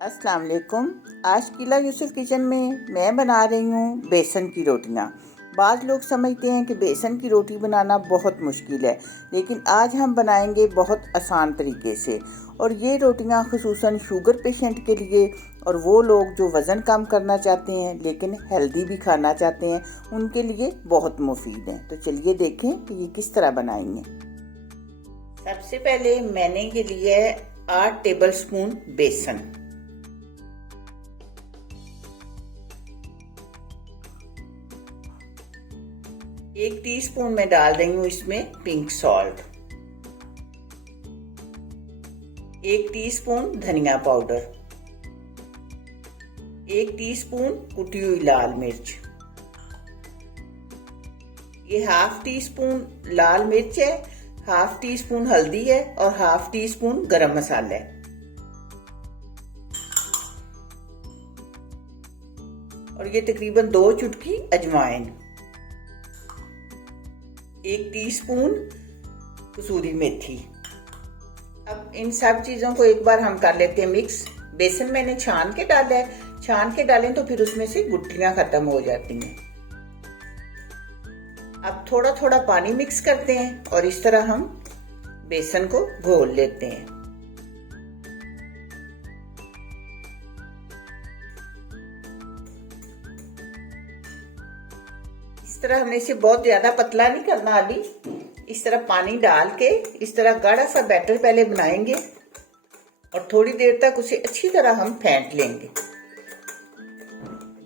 अस्सलाम वालेकुम। आज किला यूसुफ किचन में मैं बना रही हूँ बेसन की रोटियाँ। बाद लोग समझते हैं कि बेसन की रोटी बनाना बहुत मुश्किल है, लेकिन आज हम बनाएंगे बहुत आसान तरीके से। और ये रोटियाँ खुसूसन शुगर पेशेंट के लिए और वो लोग जो वज़न कम करना चाहते हैं लेकिन हेल्दी भी खाना चाहते हैं, उनके लिए बहुत मुफीद हैं। तो चलिए देखें कि ये किस तरह बनाएंगे। सबसे पहले मैंने ये लिया है 8 टेबल स्पून बेसन। एक टीस्पून मैं डाल रही हूँ इसमें पिंक सॉल्ट। 1 टीस्पून धनिया पाउडर। 1 टीस्पून कुटी हुई लाल मिर्च। ये हाफ टी स्पून लाल मिर्च है, हाफ टी स्पून हल्दी है और हाफ टी स्पून गरम मसाला है। और ये तकरीबन 2 चुटकी अजवाइन। 1 टीस्पून कसूरी मेथी। अब इन सब चीजों को एक बार हम कर लेते हैं मिक्स। बेसन मैंने छान के डाला है, छान के डालें तो फिर उसमें से गुठलियां खत्म हो जाती हैं। अब थोड़ा थोड़ा पानी मिक्स करते हैं और इस तरह हम बेसन को घोल लेते हैं। इस तरह हमने इसे बहुत ज्यादा पतला नहीं करना। अभी इस तरह पानी डाल के इस तरह गाढ़ा सा बैटर पहले बनाएंगे और थोड़ी देर तक उसे अच्छी तरह हम फेंट लेंगे।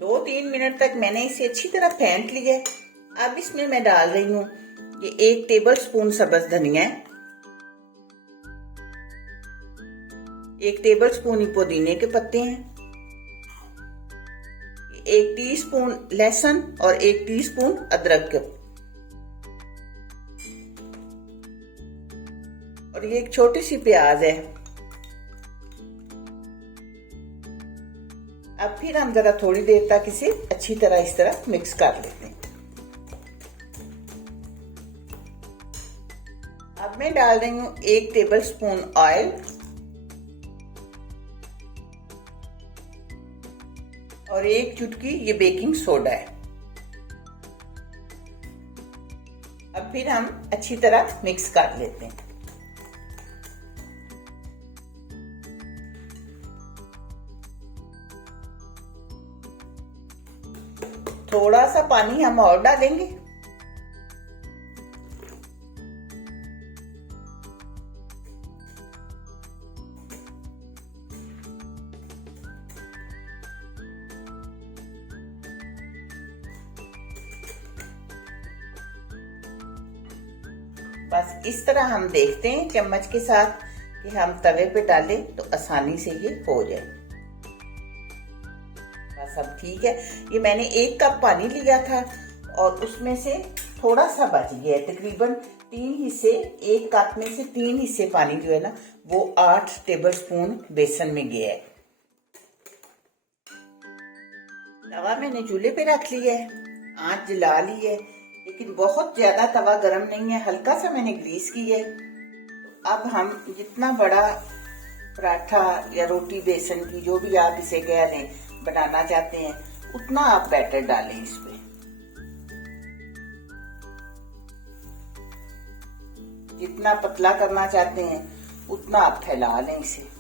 2-3 मिनट तक मैंने इसे अच्छी तरह फेंट लिया है। अब इसमें मैं डाल रही हूँ ये 1 टेबल स्पून सब्ज धनिया, 1 टेबल स्पून ही पुदीने के पत्ते हैं, 1 टीस्पून लहसुन और 1 टीस्पून अदरक, और ये एक छोटी सी प्याज है। अब फिर हम जरा थोड़ी देर तक इसे अच्छी तरह इस तरह मिक्स कर लेते हैं। अब मैं डाल रही हूँ 1 टेबल स्पून ऑयल और 1 चुटकी ये बेकिंग सोडा है। अब फिर हम अच्छी तरह मिक्स कर लेते हैं। थोड़ा सा पानी हम और डालेंगे। बस इस तरह हम देखते हैं चम्मच के साथ कि हम तवे पे डालें तो आसानी से ये हो जाए। बस अब ठीक है। ये मैंने 1 कप पानी लिया था और उसमें से थोड़ा सा बच गया है, तकरीबन 3 हिस्से। 1 कप में से 3 हिस्से पानी जो है ना वो 8 टेबल स्पून बेसन में गया है। तवा मैंने चूल्हे पे रख लिया है, आंच जला ली है, लेकिन बहुत ज्यादा तवा गर्म नहीं है, हल्का सा मैंने ग्रीस की है। तो अब हम जितना बड़ा पराठा या रोटी बेसन की, जो भी आप इसे कह लें, बनाना चाहते हैं उतना आप बैटर डालें इस पे। जितना पतला करना चाहते हैं उतना आप फैला लें इसे।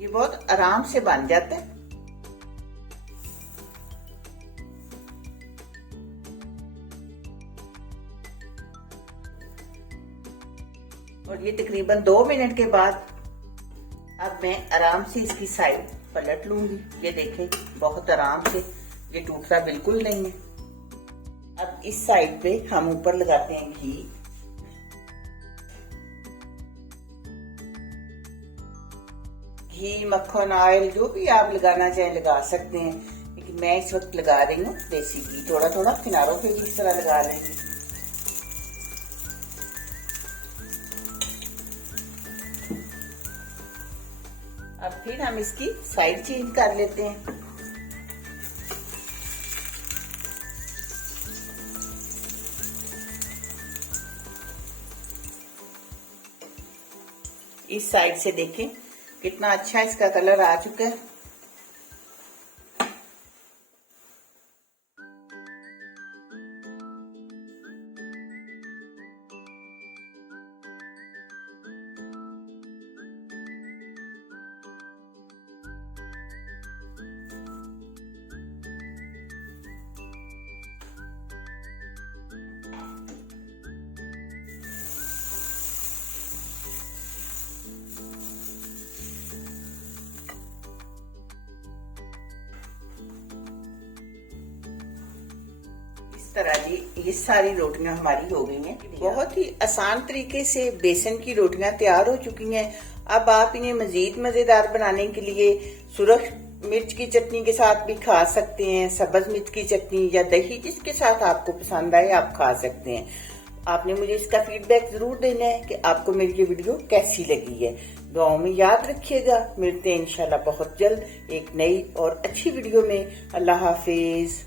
ये बहुत आराम से बन जाता है। और ये तकरीबन 2 मिनट के बाद अब मैं आराम से इसकी साइड पलट लूंगी। ये देखें बहुत आराम से, ये टूटता बिल्कुल नहीं है। अब इस साइड पे हम ऊपर लगाते हैं घी। घी, मक्खन, ऑयल जो भी आप लगाना चाहें लगा सकते हैं, लेकिन मैं इस वक्त लगा रही हूँ देसी घी। थोड़ा थोड़ा किनारों पे भी इस तरह लगा लेंगे। अब फिर हम इसकी साइड चेंज कर लेते हैं। इस साइड से देखें कितना अच्छा इसका कलर आ चुका है। तरह जी ये सारी रोटियां हमारी हो गई हैं। बहुत ही आसान तरीके से बेसन की रोटियां तैयार हो चुकी हैं। अब आप इन्हें मजीद मजेदार बनाने के लिए सुरख मिर्च की चटनी के साथ भी खा सकते हैं, सब्ज मिर्च की चटनी या दही, जिसके साथ आपको पसंद आए आप खा सकते हैं। आपने मुझे इसका फीडबैक जरूर देना है कि आपको मेरी ये वीडियो कैसी लगी है। दुआओं में याद रखिएगा। मिलते हैं इंशाल्लाह बहुत जल्द एक नई और अच्छी वीडियो में। अल्लाह हाफिज।